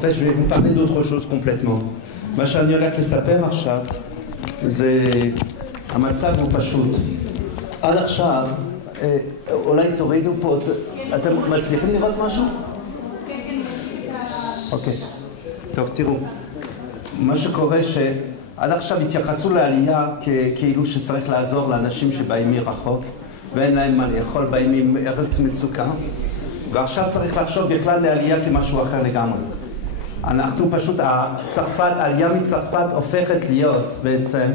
fait, je vais vous parler d'autre chose complètement. מה שאני הולך לספר עכשיו זה המצב הוא פשוט. עד עכשיו, אולי תורידו פה, אתם מצליחים לראות משהו? אוקיי, טוב תראו, מה שקורה שעד עכשיו התייחסו לעלייה כאילו שצריך לעזור לאנשים שבאים מרחוק ואין להם מה לאכול, באים מארץ מצוקה, ועכשיו צריך לחשוב בכלל לעלייה כמשהו אחר לגמרי. אנחנו פשוט, העלייה מצרפת הופכת להיות בעצם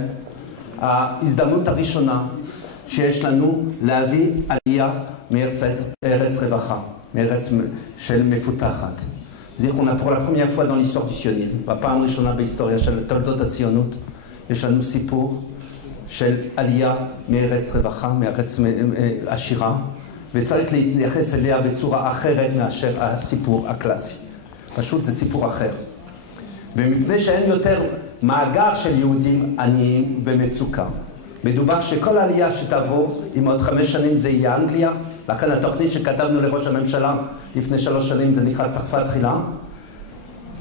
ההזדמנות הראשונה שיש לנו להביא עלייה מארץ רווחה, מארץ של מפותחת. C'est-à-dire qu'on a pour la première fois dans l'histoire du sionisme, בפעם ראשונה בהיסטוריה של תולדות הציונות, יש לנו סיפור של עלייה מארץ רווחה, מארץ עשירה, וצריך להתייחס אליה בצורה אחרת מאשר הסיפור הקלאסי. פשוט זה סיפור אחר. ומפני שאין יותר מאגר של יהודים עניים במצוקה, מדובר שכל העלייה שתבוא, אם עוד 5 שנים זה יהיה אנגליה, לכן התוכנית שכתבנו לראש הממשלה לפני 3 שנים זה נקרא צרפת תחילה,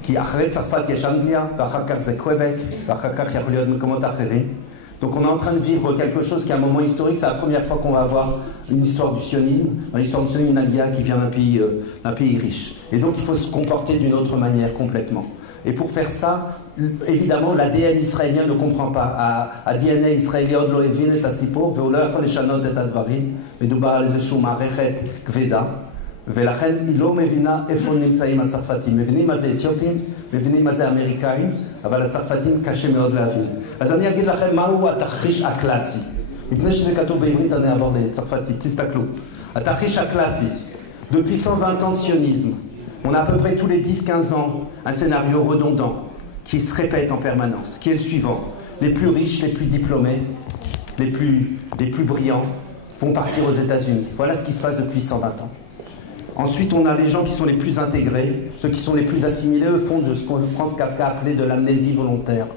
כי אחרי צרפת יש אנגליה, ואחר כך זה קוויבק, ואחר כך יכול להיות מקומות אחרים. Donc on est en train de vivre quelque chose qui est un moment historique, c'est la première fois qu'on va avoir une histoire du sionisme, dans l'histoire du sionisme, une alia qui vient d'un pays riche. Et donc il faut se comporter d'une autre manière complètement. Et pour faire ça, évidemment, l'ADN israélien ne comprend pas. ה-DNA הישראלי עוד לא הבין את הסיפור, והוא לא יכול לשנות את הדברים, מדובר על איזושהי מערכת כבדה, ולכן היא לא מבינה איפה נמצאים הצרפתים. מבינים מה זה אתיופים, מבינים מה זה אמריקאים, אבל הצרפתים קשה מאוד להבין. אז אני אגיד לכם מהו התרחיש הקלאסי. מפני שזה כתוב בעברית, אני אעבור לצרפתית, תסתכלו. התרחיש הקלאסי, depuis 120 ans de sionisme, on a à peu près tous les 10-15 ans un scénario redondant qui se répète en permanence, qui est le suivant. Les plus riches, les plus diplômés, les plus brillants vont partir aux États-Unis. Voilà ce qui se passe depuis 120 ans. Ensuite, on a les gens qui sont les plus intégrés, ceux qui sont les plus assimilés, eux font de ce qu'on Franz Kafka appelait de l'amnésie volontaire.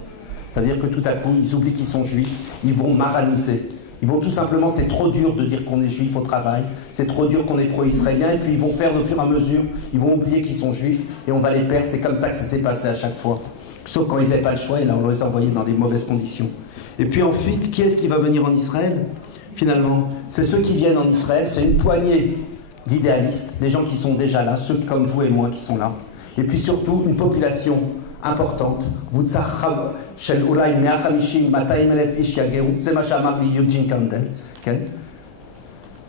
Ça veut dire que tout à coup, ils oublient qu'ils sont juifs, ils vont maraniser. Ils vont tout simplement, c'est trop dur de dire qu'on est juif au travail, c'est trop dur qu'on est pro-israélien, et puis ils vont faire au fur et à mesure, ils vont oublier qu'ils sont juifs, et on va les perdre, c'est comme ça que ça s'est passé à chaque fois. Sauf quand ils n'avaient pas le choix, et là on les a envoyés dans des mauvaises conditions. Et puis ensuite, qui est-ce qui va venir en Israël? Finalement, c'est ceux qui viennent en Israël, c'est une poignée d'idéalistes, des gens qui sont déjà là, ceux comme vous et moi qui sont là. Et puis surtout, une population importante, קבוצה של אולי 150-200,000 איש יגעו, זה מה שאמר לי יוג'ין קנדל, כן?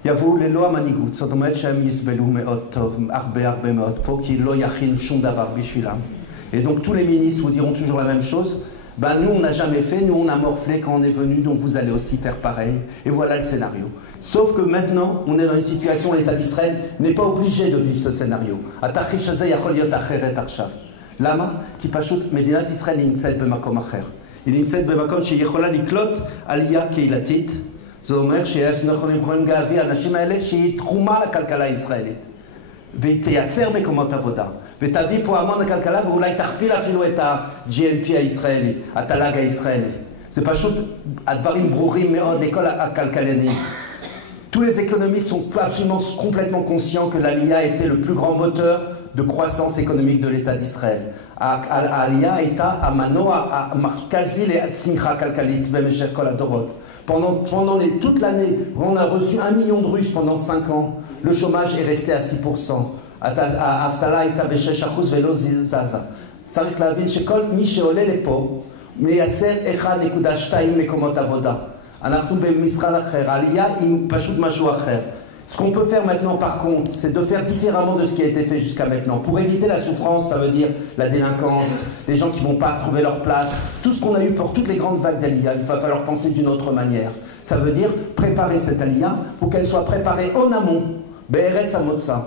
יבואו ללא המנהיגות, זאת אומרת שהם יסבלו מאוד טוב, הרבה מאוד פה, כי לא יכין שום דבר בשבילם. Et donc tous les ministres vous diront toujours la même chose, ben nous on n'a jamais fait, nous on a morflé quand on est venu, donc vous allez aussi faire pareil. Et voilà le scénario. Sauf que maintenant, on est dans une situation où l'État d'Israël n'est pas obligé de vivre ce scénario. התרחיש הזה יכול להיות אחרת עכשיו. למה? כי פשוט מדינת ישראל נמצאת במקום אחר. היא נמצאת במקום שהיא יכולה לקלוט עלייה קהילתית. זה אומר שאנחנו יכולים להביא האנשים האלה שהיא תחומה לכלכלה הישראלית. והיא תייצר מקומות עבודה. ותביא פה המון לכלכלה ואולי תכפיל אפילו את ה-GNP הישראלי, התל"ג הישראלי. זה פשוט הדברים ברורים מאוד לכל הכלכלנים. Tous les économistes sont absolument complètement conscients que l'Aliyah était le plus grand moteur de croissance économique de l'État d'Israël. העלייה הייתה המנוע המרכזי לצמיחה כלכלית במשך כל הדורות. Pendant toute l'année, on a reçu 1 million de Russes pendant 5 ans. Le chômage est resté à 6%. האבטלה הייתה ב-6% ולא זזה. צריך להבין שכל מי שעולה לפה מייצר 1.2 מקומות עבודה. אנחנו במשרד אחר, העלייה היא פשוט משהו אחר. Ce qu'on peut faire maintenant par contre, c'est de faire différemment de ce qui a été fait jusqu'à maintenant. Pour éviter la souffrance, ça veut dire la délinquance, les gens qui ne vont pas trouver leur place, tout ce qu'on a eu pour toutes les grandes vagues d'Aliyah, il va falloir penser d'une autre manière. Ça veut dire préparer cette Aliyah pour qu'elle soit préparée en amont. Be'eretz hamotza.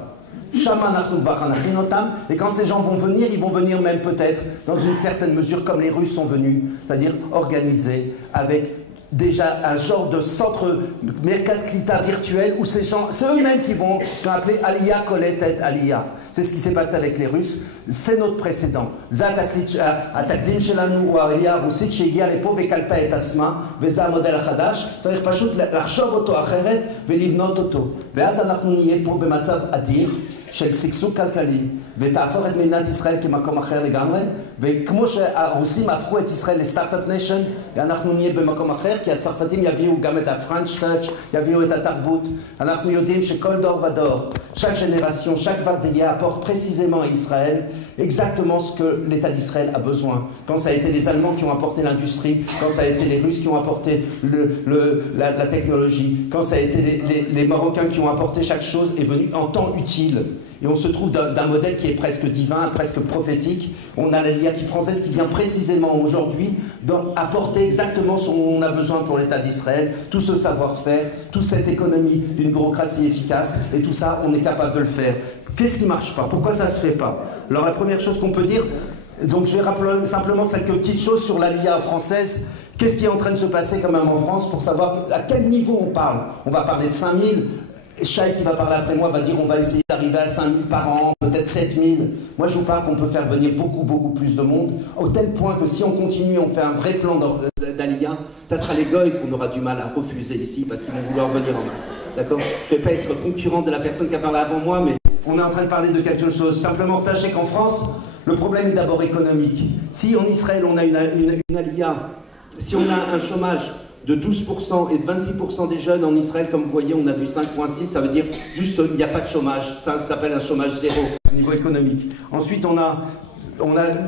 Et quand ces gens vont venir, ils vont venir même peut-être dans une certaine mesure comme les Russes sont venus, c'est-à-dire organisés avec déjà un genre de centre Merkaz Klita virtuel où ces gens, c'est eux-mêmes qui vont appeler Aliyah Koletet Aliyah. C'est ce qui s'est passé avec les Russes, c'est notre précédent. התקדים שלנו הוא העלייה הרוסית שהגיעה לפה וקלטה את עצמה, וזה המודל החדש, צריך פשוט לחשוב אותו אחרת ולבנות אותו. ואז אנחנו נהיה פה במצב אדיר, של שגשוג כלכלי ותהפוך את מדינת ישראל כמקום אחר לגמרי, וכמו שהרוסים הפכו את ישראל לסטארט-אפ ניישן, אנחנו נהיה במקום אחר, כי הצרפתים יביאו גם את הפרנץ' טאץ', יביאו את התרבות. אנחנו יודעים שכל דור ודור, chaque génération, chaque Vardélia apporte précisément à Israël exactement ce que l'État d'Israël a besoin. Quand ça a été les Allemands qui ont apporté l'industrie, quand ça a été les Russes qui ont apporté la technologie, quand ça a été les Marocains qui ont apporté chaque chose, est venu en temps utile. Et on se trouve d'un modèle qui est presque divin, presque prophétique. On a la Liaki française qui vient précisément aujourd'hui apporter exactement ce dont on a besoin pour l'État d'Israël, tout ce savoir-faire, toute cette économie d'une bureaucratie efficace, et tout ça, on est capable de le faire. Qu'est-ce qui ne marche pas? Pourquoi ça ne se fait pas? Alors la première chose qu'on peut dire, donc je vais rappeler simplement quelques petites choses sur l'Aliyah française. Qu'est-ce qui est en train de se passer quand même en France pour savoir à quel niveau on parle? On va parler de 5000. Chai qui va parler après moi va dire on va essayer d'arriver à 5000 par an, peut-être 7000. Moi je vous parle qu'on peut faire venir beaucoup plus de monde, au tel point que si on continue, on fait un vrai plan d'Aliyah, ça sera les goïs qu'on aura du mal à refuser ici parce qu'ils vont vouloir venir en masse. D'accord? Je ne vais pas être concurrent de la personne qui a parlé avant moi, mais on est en train de parler de quelque chose. Simplement sachez qu'en France, le problème est d'abord économique. Si en Israël on a une Aliyah, si on a un chômage de 12% et de 26% des jeunes en Israël, comme vous voyez, on a du 5,6, ça veut dire juste qu'il n'y a pas de chômage, ça s'appelle un chômage zéro au niveau économique. Ensuite, on a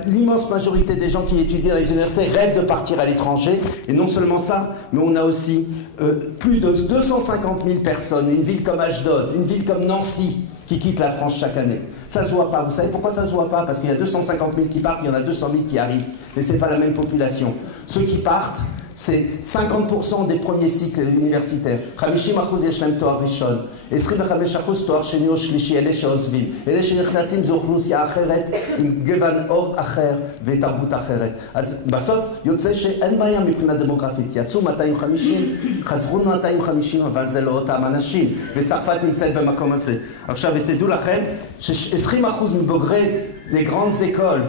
l'immense majorité des gens qui étudient dans les universités rêvent de partir à l'étranger, et non seulement ça, mais on a aussi plus de 250 000 personnes, une ville comme Ashdod, une ville comme Nancy, qui quittent la France chaque année. Ça ne se voit pas. Vous savez pourquoi ça ne se voit pas? Parce qu'il y a 250 000 qui partent, il y en a 200 000 qui arrivent. Mais ce n'est pas la même population. Ceux qui partent, c'est 50% des premiers cycles universitaires. 50% יש להם תואר ראשון. 25% תואר שני או שלישי, אלה שעוזבים. אלה שנכנסים זו אוכלוסייה אחרת, עם גוון אור אחר ותרבות אחרת. אז בסוף יוצא שאין בעיה מבחינה דמוגרפית. יצאו 250, חזרו 250, אבל זה לא אותם אנשים. וצרפת נמצאת במקום הזה. עכשיו, ותדעו לכם ש20% מבוגרי les grandes écoles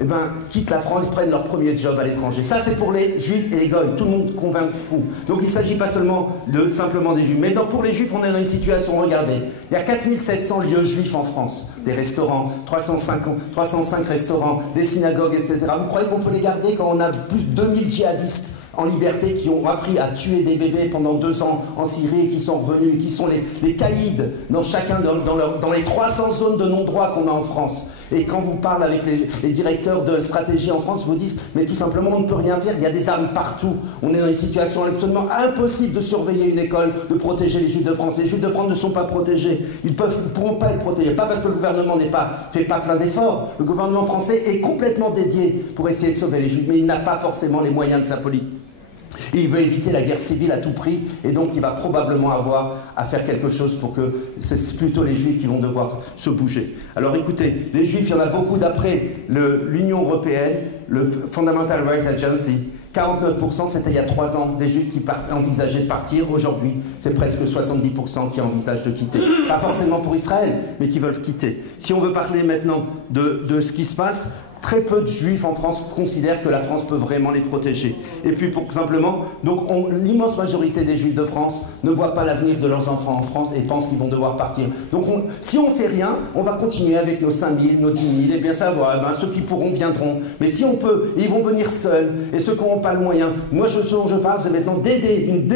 eh ben, quittent la France, ils prennent leur premier job à l'étranger. Ça, c'est pour les juifs et les goïs. Tout le monde convainc beaucoup. Donc, il ne s'agit pas seulement simplement des juifs. Mais pour les juifs, on est dans une situation, regardez, il y a 4700 lieux juifs en France. Des restaurants, 305 restaurants, des synagogues, etc. Vous croyez qu'on peut les garder quand on a plus de 2000 djihadistes en liberté qui ont appris à tuer des bébés pendant 2 ans en Syrie et qui sont revenus, et qui sont les caïds dans les 300 zones de non-droit qu'on a en France. Et quand vous parlez avec les directeurs de stratégie en France, ils vous disent mais tout simplement on ne peut rien faire, il y a des armes partout. On est dans une situation absolument impossible de surveiller une école, de protéger les Juifs de France. Les Juifs de France ne sont pas protégés. Ils ne pourront pas être protégés. Pas parce que le gouvernement ne fait pas plein d'efforts. Le gouvernement français est complètement dédié pour essayer de sauver les Juifs, mais il n'a pas forcément les moyens de sa politique. Et il veut éviter la guerre civile à tout prix, et donc il va probablement avoir à faire quelque chose pour que c'est plutôt les Juifs qui vont devoir se bouger. Alors écoutez, les Juifs, il y en a beaucoup d'après l'Union européenne, le Fundamental Rights Agency. 49% c'était il y a 3 ans des Juifs qui envisageaient de partir. Aujourd'hui, c'est presque 70% qui envisagent de quitter. Pas forcément pour Israël, mais qui veulent quitter. Si on veut parler maintenant de ce qui se passe, très peu de Juifs en France considèrent que la France peut vraiment les protéger. Et puis, pour simplement, donc l'immense majorité des Juifs de France ne voient pas l'avenir de leurs enfants en France et pensent qu'ils vont devoir partir. Donc, si on ne fait rien, on va continuer avec nos 5000, nos 10 000, et bien savoir, ceux qui pourront viendront. Mais si on peut, ils vont venir seuls, et ceux qui n'auront pas le moyen. Moi, ce dont je parle, c'est maintenant d'aider une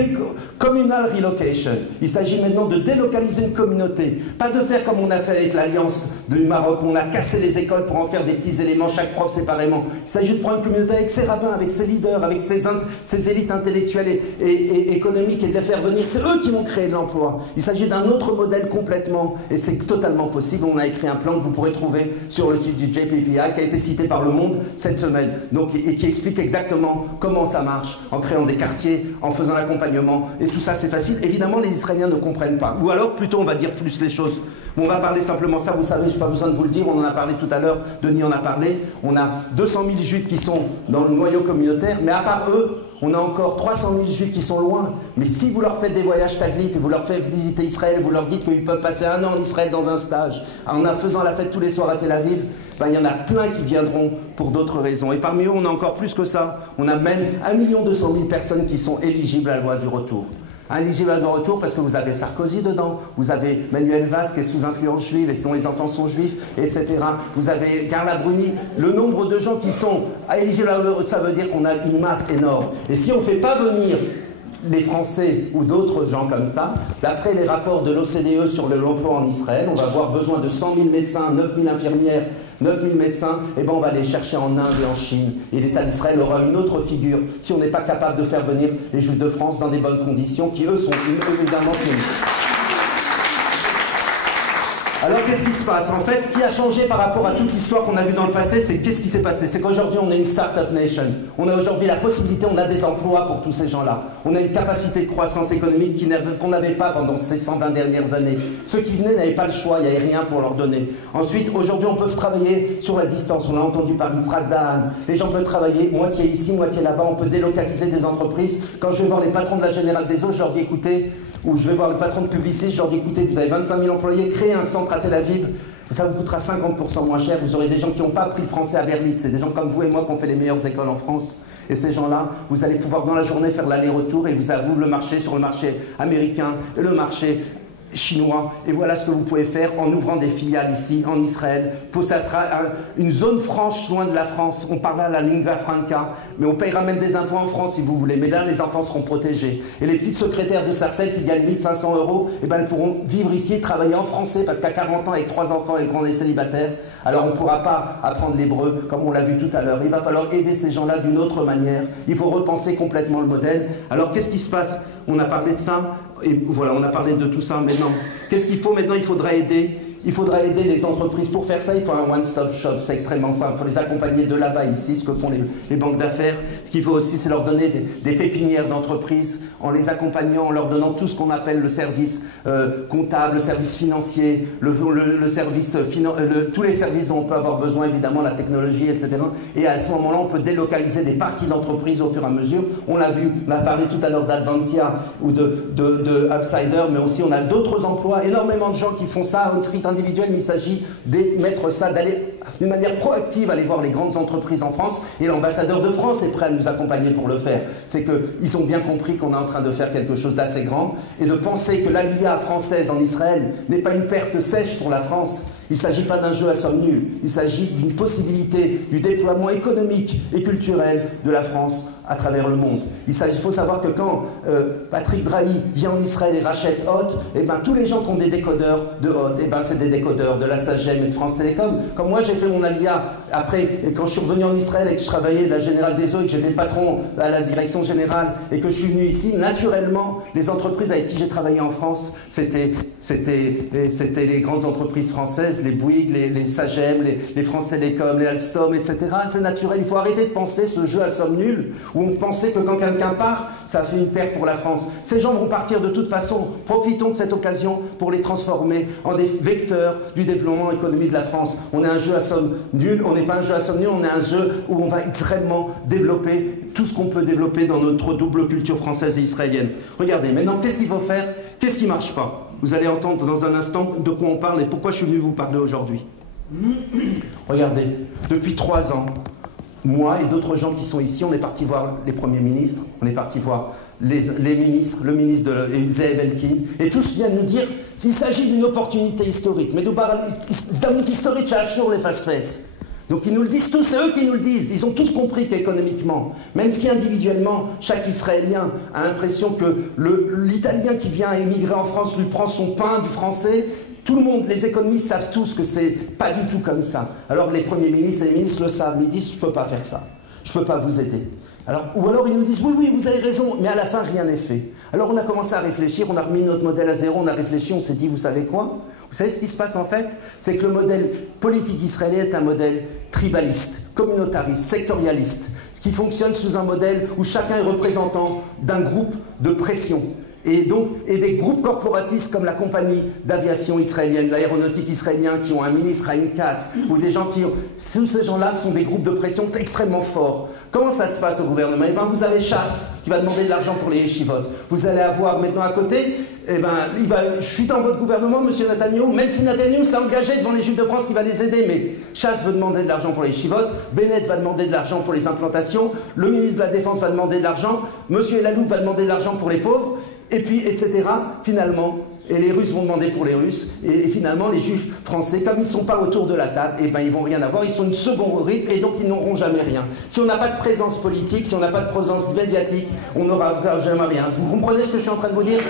communal relocation. Il s'agit maintenant de délocaliser une communauté. Pas de faire comme on a fait avec l'Alliance du Maroc, où on a cassé les écoles pour en faire des petits éléments, chaque prof séparément. Il s'agit de prendre une communauté avec ses rabbins, avec ses leaders, avec ses élites intellectuelles et économiques, et de les faire venir. C'est eux qui vont créer de l'emploi. Il s'agit d'un autre modèle complètement, et c'est totalement possible. On a écrit un plan que vous pourrez trouver sur le site du JPPI, qui a été cité par Le Monde cette semaine, donc, et qui explique exactement comment ça marche, en créant des quartiers, en faisant l'accompagnement, et tout ça c'est facile. Évidemment, les Israéliens ne comprennent pas. Ou alors, plutôt, on va dire plus les choses. On va parler simplement ça, vous savez, je n'ai pas besoin de vous le dire, on en a parlé tout à l'heure, Denis en a parlé. On a 200 000 Juifs qui sont dans le noyau communautaire, mais à part eux, on a encore 300 000 Juifs qui sont loin. Mais si vous leur faites des voyages Taglit et vous leur faites visiter Israël, vous leur dites qu'ils peuvent passer 1 an en Israël dans un stage, en faisant la fête tous les soirs à Tel Aviv, il y en a plein qui viendront pour d'autres raisons. Et parmi eux, on a encore plus que ça. On a même 1 200 000 personnes qui sont éligibles à la loi du retour. Éligible à de retour parce que vous avez Sarkozy dedans, vous avez Manuel Valls qui est sous influence juive et dont les enfants sont juifs, etc. Vous avez Carla Bruni. Le nombre de gens qui sont éligibles à l'euro, ça veut dire qu'on a une masse énorme. Et si on ne fait pas venir les Français ou d'autres gens comme ça, d'après les rapports de l'OCDE sur l'emploi en Israël, on va avoir besoin de 100 000 médecins, 9 000 infirmières, 9 000 médecins, et ben on va les chercher en Inde et en Chine. Et l'État d'Israël aura une autre figure si on n'est pas capable de faire venir les Juifs de France dans des bonnes conditions, qui eux sont évidemment sélectifs. Alors qu'est-ce qui se passe? En fait, qui a changé par rapport à toute l'histoire qu'on a vue dans le passé, c'est qu'est-ce qui s'est passé? C'est qu'aujourd'hui on est une start-up nation. On a aujourd'hui la possibilité, on a des emplois pour tous ces gens-là. On a une capacité de croissance économique qu'on n'avait pas pendant ces 120 dernières années. Ceux qui venaient n'avaient pas le choix, il n'y avait rien pour leur donner. Ensuite, aujourd'hui on peut travailler sur la distance. On a entendu par Yitzhak Dahan. Les gens peuvent travailler moitié ici, moitié là-bas. On peut délocaliser des entreprises. Quand je vais voir les patrons de la Générale des Eaux, je leur dis écoutez, ou je vais voir le patron de Publicis, je leur dis écoutez, vous avez 25 000 employés, créez un centre à Tel Aviv, ça vous coûtera 50% moins cher, vous aurez des gens qui n'ont pas appris le français à Berlitz, c'est des gens comme vous et moi qui ont fait les meilleures écoles en France. Et ces gens-là, vous allez pouvoir dans la journée faire l'aller-retour et vous avez le marché sur le marché américain, le marché chinois, et voilà ce que vous pouvez faire en ouvrant des filiales ici, en Israël. Ça sera une zone franche loin de la France. On parlera la lingua franca, mais on payera même des impôts en France si vous voulez. Mais là, les enfants seront protégés. Et les petites secrétaires de Sarcelles qui gagnent 1 500 €, eh ben, elles pourront vivre ici et travailler en français, parce qu'à 40 ans, avec 3 enfants et qu'on est célibataire, alors on ne pourra pas apprendre l'hébreu, comme on l'a vu tout à l'heure. Il va falloir aider ces gens-là d'une autre manière. Il faut repenser complètement le modèle. Alors, qu'est-ce qui se passe? On a parlé de ça, et voilà, on a parlé de tout ça maintenant. Qu'est-ce qu'il faut maintenant? Il faudra aider. Il faudra aider les entreprises. Pour faire ça, il faut un one-stop shop. C'est extrêmement simple. Il faut les accompagner de là-bas, ici, ce que font les banques d'affaires. Ce qu'il faut aussi, c'est leur donner des pépinières d'entreprise, en les accompagnant, en leur donnant tout ce qu'on appelle le service comptable, le service financier, le service tous les services dont on peut avoir besoin, évidemment, la technologie, etc. Et à ce moment-là, on peut délocaliser des parties d'entreprise au fur et à mesure. On l'a vu, on a parlé tout à l'heure d'Advancia ou de Upsider, mais aussi on a d'autres emplois, énormément de gens qui font ça, individuel, mais il s'agit de mettre ça, d'aller d'une manière proactive aller voir les grandes entreprises en France, et l'ambassadeur de France est prêt à nous accompagner pour le faire. C'est qu'ils ont bien compris qu'on est en train de faire quelque chose d'assez grand, et de penser que l'ALIA française en Israël n'est pas une perte sèche pour la France. Il ne s'agit pas d'un jeu à somme nulle, il s'agit d'une possibilité du déploiement économique et culturel de la France à travers le monde. Il faut savoir que quand Patrick Drahi vient en Israël et rachète Hot, eh ben, tous les gens qui ont des décodeurs de Hot, eh ben, c'est des décodeurs de la SAGEM et de France Télécom. Comme moi, j'ai fait mon alia après, et quand je suis revenu en Israël et que je travaillais de la Générale des Eaux et que j'étais patron à la direction générale et que je suis venu ici, naturellement, les entreprises avec qui j'ai travaillé en France, c'était les grandes entreprises françaises, les Bouygues, les SAGEM, les France Télécom, les Alstom, etc. C'est naturel. Il faut arrêter de penser ce jeu à somme nulle où on pensait que quand quelqu'un part, ça fait une perte pour la France. Ces gens vont partir de toute façon. Profitons de cette occasion pour les transformer en des vecteurs du développement économique de la France. On est un jeu à somme nulle, on n'est pas un jeu à somme nulle, on est un jeu où on va extrêmement développer tout ce qu'on peut développer dans notre double culture française et israélienne. Regardez, maintenant, qu'est-ce qu'il faut faire? Qu'est-ce qui ne marche pas? Vous allez entendre dans un instant de quoi on parle et pourquoi je suis venu vous parler aujourd'hui. Regardez, depuis 3 ans, moi et d'autres gens qui sont ici, on est parti voir les premiers ministres, on est parti voir les ministres, le ministre de Zeev Elkin, et tous viennent nous dire s'il s'agit d'une opportunité historique. Mais d'abord, historique, ça assure les face-face. Donc ils nous le disent tous, c'est eux qui nous le disent. Ils ont tous compris qu'économiquement, même si individuellement, chaque Israélien a l'impression que l'Italien qui vient émigrer en France lui prend son pain du français, tout le monde, les économistes savent tous que c'est pas du tout comme ça. Alors les premiers ministres et les ministres le savent, mais ils disent « je peux pas faire ça, je peux pas vous aider ». Ou alors ils nous disent « oui, vous avez raison », mais à la fin rien n'est fait. Alors on a commencé à réfléchir, on a remis notre modèle à zéro, on a réfléchi, on s'est dit « vous savez quoi ? Vous savez ce qui se passe en fait ? C'est que le modèle politique israélien est un modèle tribaliste, communautariste, sectorialiste, ce qui fonctionne sous un modèle où chacun est représentant d'un groupe de pression. Et des groupes corporatistes comme la compagnie d'aviation israélienne, l'aéronautique israélien, qui ont un ministre, Chaim Katz, ou des gens qui ont... Tous ces gens-là sont des groupes de pression extrêmement forts. Comment ça se passe au gouvernement? Eh bien, vous avez Chasse, qui va demander de l'argent pour les yeshivot. Vous allez avoir maintenant à côté, eh ben, je suis dans votre gouvernement, monsieur Netanyahou, même si Netanyahou s'est engagé devant les Juifs de France qui va les aider, mais Chasse veut demander de l'argent pour les yeshivot, Bennett va demander de l'argent pour les implantations, le ministre de la Défense va demander de l'argent, monsieur Elalouf va demander de l'argent pour les pauvres. et puis, etc., finalement, et les Russes vont demander pour les Russes, et finalement, les Juifs français, comme ils ne sont pas autour de la table, eh ben, ils vont rien avoir, ils sont une seconde rythme, et donc ils n'auront jamais rien. Si on n'a pas de présence politique, si on n'a pas de présence médiatique, on n'aura jamais rien. Vous comprenez ce que je suis en train de vous dire ?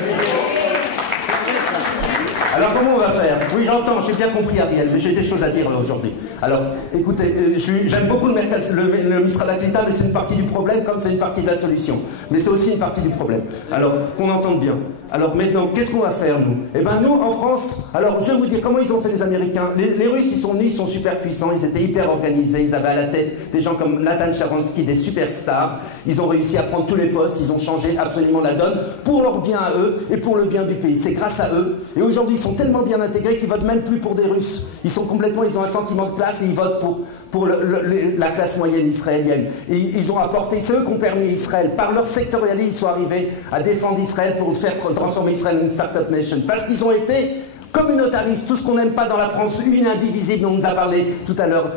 Alors comment on va faire? Oui, j'entends, j'ai bien compris Ariel, mais j'ai des choses à dire là aujourd'hui. Alors, écoutez, j'aime beaucoup le Mistral Aklita, mais c'est une partie du problème comme c'est une partie de la solution. Mais c'est aussi une partie du problème. Alors, qu'on entende bien. Alors maintenant, qu'est-ce qu'on va faire nous? Eh bien nous, en France, alors je vais vous dire comment ils ont fait les Américains. Les Russes, ils sont venus, ils sont super puissants, ils étaient hyper organisés, ils avaient à la tête des gens comme Nathan Sharansky, des superstars. Ils ont réussi à prendre tous les postes, ils ont changé absolument la donne pour leur bien à eux et pour le bien du pays. C'est grâce à eux. Et aujourd'hui, ils sont tellement bien intégrés qu'ils votent même plus pour des Russes. Ils ont un sentiment de classe et ils votent pour la classe moyenne israélienne. Et ils ont apporté, c'est eux qui ont permis Israël, par leur sectorialisme, ils sont arrivés à défendre Israël pour faire transformer Israël en une start-up nation. Parce qu'ils ont été communautaristes, tout ce qu'on n'aime pas dans la France, une indivisible dont nous a parlé tout à l'heure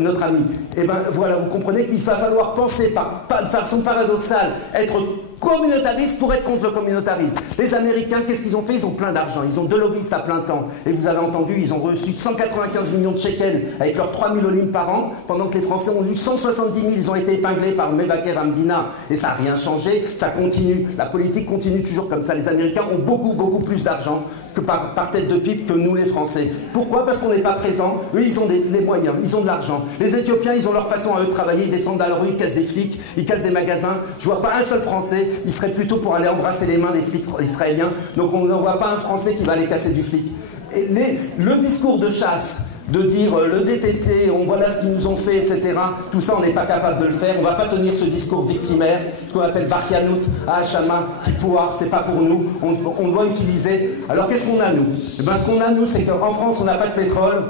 notre ami. Et bien voilà, vous comprenez qu'il va falloir penser de façon paradoxale, être communautariste pour être contre le communautarisme. Les Américains, qu'est-ce qu'ils ont fait? Ils ont plein d'argent, ils ont 2 lobbyistes à plein temps. Et vous avez entendu, ils ont reçu 195 millions de shekels avec leurs 3 000 olim par an, pendant que les Français ont eu 170 000, ils ont été épinglés par le Mevaker Amdina. Et ça n'a rien changé, ça continue. La politique continue toujours comme ça. Les Américains ont beaucoup plus d'argent que par tête de pipe que nous les Français. Pourquoi? Parce qu'on n'est pas présents. Eux, ils ont les moyens, ils ont de l'argent. Les Éthiopiens, ils ont leur façon à eux de travailler, ils descendent dans la rue, ils cassent des flics, ils cassent des magasins. Je vois pas un seul Français, il serait plutôt pour aller embrasser les mains des flics israéliens. Donc on n'en voit pas un Français qui va aller casser du flic. Et le discours de chasse, de dire le DTT, on voilà ce qu'ils nous ont fait, etc. Tout ça, on n'est pas capable de le faire. On ne va pas tenir ce discours victimaire, ce qu'on appelle Barkianout, à Hachama, qui pouvoir, c'est pas pour nous. On doit utiliser. Alors qu'est-ce qu'on a nous? Eh ben, ce qu'on a nous, c'est qu'en France, on n'a pas de pétrole.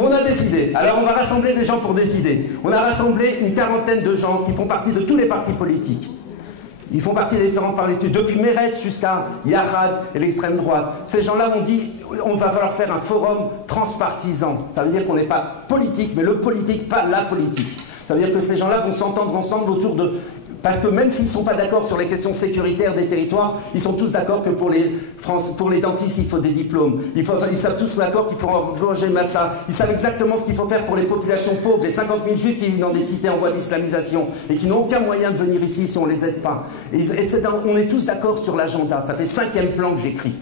On a décidé. Alors on va rassembler des gens pour décider. On a rassemblé une quarantaine de gens qui font partie de tous les partis politiques. Ils font partie des différents partis, depuis Meretz jusqu'à Yachad et l'extrême droite. Ces gens-là ont dit, on va falloir faire un forum transpartisan. Ça veut dire qu'on n'est pas politique, mais le politique, pas la politique. Ça veut dire que ces gens-là vont s'entendre ensemble autour de... Parce que même s'ils ne sont pas d'accord sur les questions sécuritaires des territoires, ils sont tous d'accord que pour les dentistes, il faut des diplômes. Ils savent tous d'accord qu'il faut engager Massa. Ils savent exactement ce qu'il faut faire pour les populations pauvres, les 50 000 juifs qui vivent dans des cités en voie d'islamisation et qui n'ont aucun moyen de venir ici si on ne les aide pas. On est tous d'accord sur l'agenda. Ça fait 5e plan que j'écris.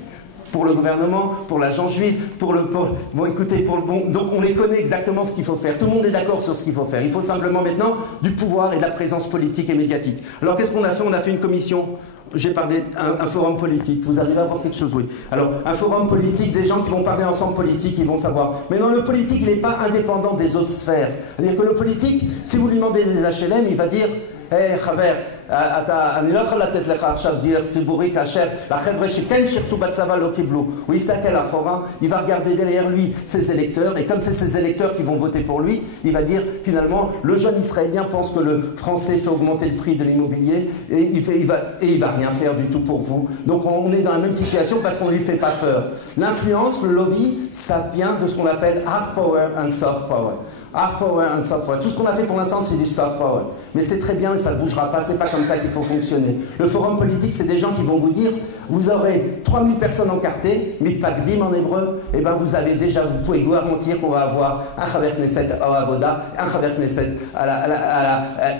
Pour le gouvernement, pour l'agent juif, bon, écoutez, donc on les connaît exactement ce qu'il faut faire. Tout le monde est d'accord sur ce qu'il faut faire. Il faut simplement maintenant du pouvoir et de la présence politique et médiatique. Alors qu'est-ce qu'on a fait? On a fait une commission. J'ai parlé un forum politique. Vous arrivez à voir quelque chose? Oui. Alors, un forum politique, des gens qui vont parler ensemble politique, ils vont savoir. Mais non, le politique, il n'est pas indépendant des autres sphères. C'est-à-dire que le politique, si vous lui demandez des HLM, il va dire hey, Khaber, אני לא יכול לתת לך עכשיו דיור ציבורי כאשר לחבר'ה שכן שירתו בצבא לא קיבלו. הוא יסתכל אחורה, il va regarder derrière lui ses électeurs, et comme c'est ses électeurs qui vont voter pour lui, il va dire finalement, le jeune israélien pense que le français fait augmenter le prix de l'immobilier et il va rien faire du tout pour vous. Donc on est dans la même situation parce qu'on ne lui fait pas peur. L'influence, le lobby, ça vient de ce qu'on appelle hard power and soft power. Hard power and soft power. Tout ce qu'on a fait pour l'instant, c'est du soft power. Mais c'est très bien, mais ça ne bougera pas, c'est pas comme ça qu'il faut fonctionner. Le forum politique, c'est des gens qui vont vous dire, vous aurez 3000 personnes encartées, mitpakdim en hébreu, et ben vous avez déjà, vous pouvez garantir qu'on va avoir un Chaver Knesset à Avoda, un Chaver Knesset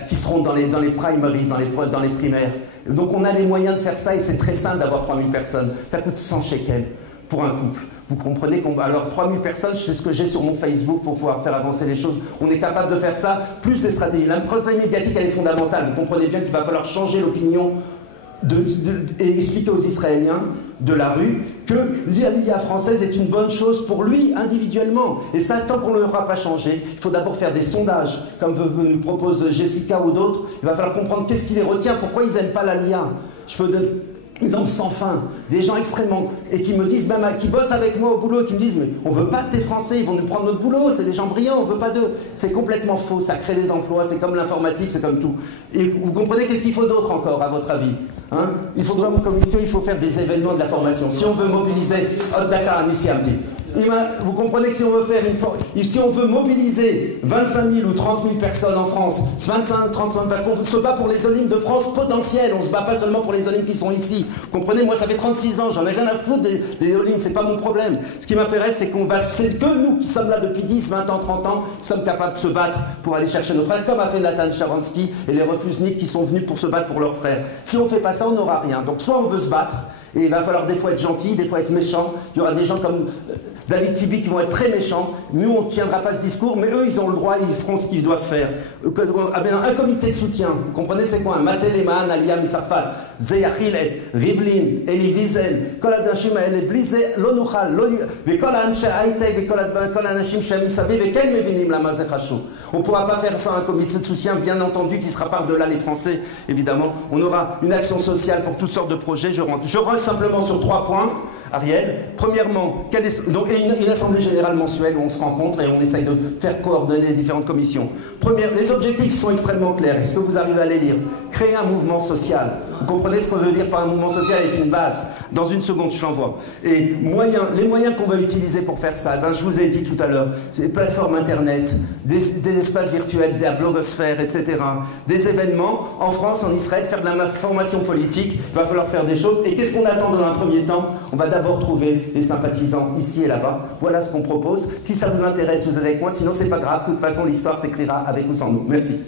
qui seront dans les primaries, dans les primaires. Donc on a les moyens de faire ça, et c'est très simple d'avoir 3000 personnes. Ça coûte 100 shekels pour un couple. Vous comprenez alors 3000 personnes, c'est ce que j'ai sur mon Facebook pour pouvoir faire avancer les choses. On est capable de faire ça, plus des stratégies. La stratégie médiatique, elle est fondamentale. Vous comprenez bien qu'il va falloir changer l'opinion et expliquer aux Israéliens de la rue que l'Aliyah française est une bonne chose pour lui individuellement. Et ça, tant qu'on ne l'aura pas changé, il faut d'abord faire des sondages, comme nous propose Jessica ou d'autres. Il va falloir comprendre qu'est-ce qui les retient, pourquoi ils n'aiment pas l'Aliyah. Je peux donner exemple sans fin, des gens extrêmement, et qui me disent, même qui bossent avec moi au boulot, qui me disent, mais on veut pas de tes Français, ils vont nous prendre notre boulot, c'est des gens brillants, on veut pas d'eux. C'est complètement faux, ça crée des emplois, c'est comme l'informatique, c'est comme tout. Et vous comprenez qu'est-ce qu'il faut d'autre encore, à votre avis? Il faut, comme commission, il faut faire des événements de la formation. Si on veut mobiliser, Dakar, Nissi Amdi. Vous comprenez que si on veut faire si on veut mobiliser 25 000 ou 30 000 personnes en France, 25, 35, parce qu'on se bat pour les Olympiques de France potentiels, on ne se bat pas seulement pour les Olympiques qui sont ici. Vous comprenez, moi ça fait 36 ans, j'en ai rien à foutre des Olympiques, c'est pas mon problème. Ce qui m'intéresse, c'est que nous qui sommes là depuis 10, 20 ans, 30 ans, sommes capables de se battre pour aller chercher nos frères, comme a fait Nathan Sharansky et les refusniks qui sont venus pour se battre pour leurs frères. Si on ne fait pas ça, on n'aura rien. Donc soit on veut se battre, et il va falloir des fois être gentil, des fois être méchant. Il y aura des gens comme David Tibi qui vont être très méchants. Nous, on ne tiendra pas ce discours, mais eux, ils ont le droit, ils feront ce qu'ils doivent faire. Un comité de soutien, vous comprenez c'est quoi? Maté Lehman, Alia Mitzarfat, Zeyachilet, Rivlin, Eli Wiesel, Kol Adashim Haele, Blize, Lo Nuchal, Vekol Anshe Hightech, Vekol Anashim Shem Isavi, Vekel Mevinim Lama Ze Chashov. On ne pourra pas faire ça un comité de soutien, bien entendu, qui sera par-delà les Français, évidemment. On aura une action sociale pour toutes sortes de projets. Je rentre simplement sur 3 points, Ariel. Premièrement, une assemblée générale mensuelle où on se rencontre et on essaye de faire coordonner les différentes commissions. Les objectifs sont extrêmement clairs. Est-ce que vous arrivez à les lire? Créer un mouvement social. Vous comprenez ce qu'on veut dire par un mouvement social avec une base? Dans une seconde, je l'envoie. Et les moyens qu'on va utiliser pour faire ça, je vous ai dit tout à l'heure, c'est des plateformes internet, des espaces virtuels, de la blogosphère, etc. Des événements en France, en Israël, faire de la formation politique. Il va falloir faire des choses. Et qu'est-ce qu'on attend dans un premier temps? On va d'abord trouver des sympathisants ici et là-bas. Voilà ce qu'on propose. Si ça vous intéresse, vous êtes avec moi. Sinon, c'est pas grave. De toute façon, l'histoire s'écrira avec ou sans nous. Merci.